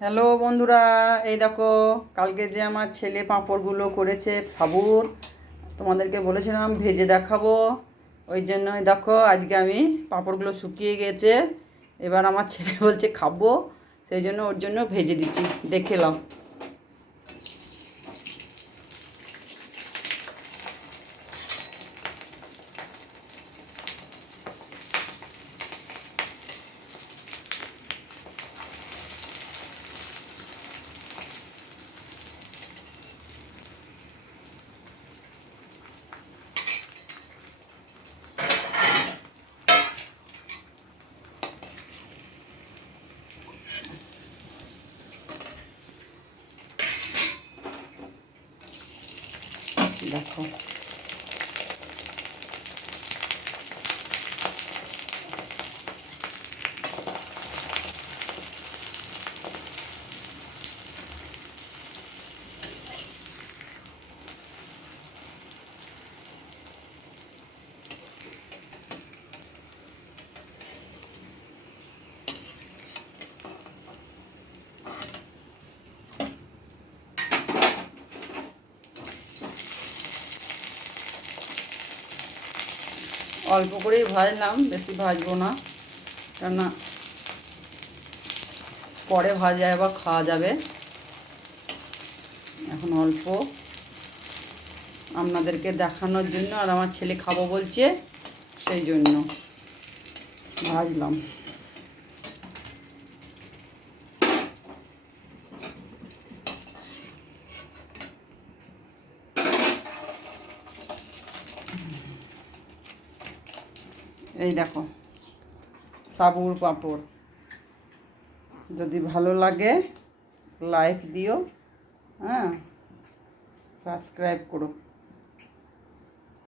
Hello বন্ধুরা, এই দেখো কালকে যে আমার ছেলে পাঁপড়গুলো করেছে সাবুর, তোমাদেরকে বলেছিলাম ভেজে দেখাবো। ওই জন্যই দেখো আজকে আমি পাঁপড়গুলো শুকিয়ে গেছে, এবার আমার ছেলে বলছে খাবো, সেই জন্য ওর জন্য ভেজে দিচ্ছি, দেখে নাও। দেখো অল্প করেই ভাজলাম, বেশি ভাজবো না, কেননা পরে ভাজা আবার খাওয়া যাবে। এখন অল্প আপনাদেরকে দেখানোর জন্য, আর আমার ছেলে খাবো বলছে সেই জন্য ভাজলাম। এই দেখো সাবুর পাঁপড়, যদি ভালো লাগে লাইক দিও, হ্যাঁ, সাবস্ক্রাইব করো।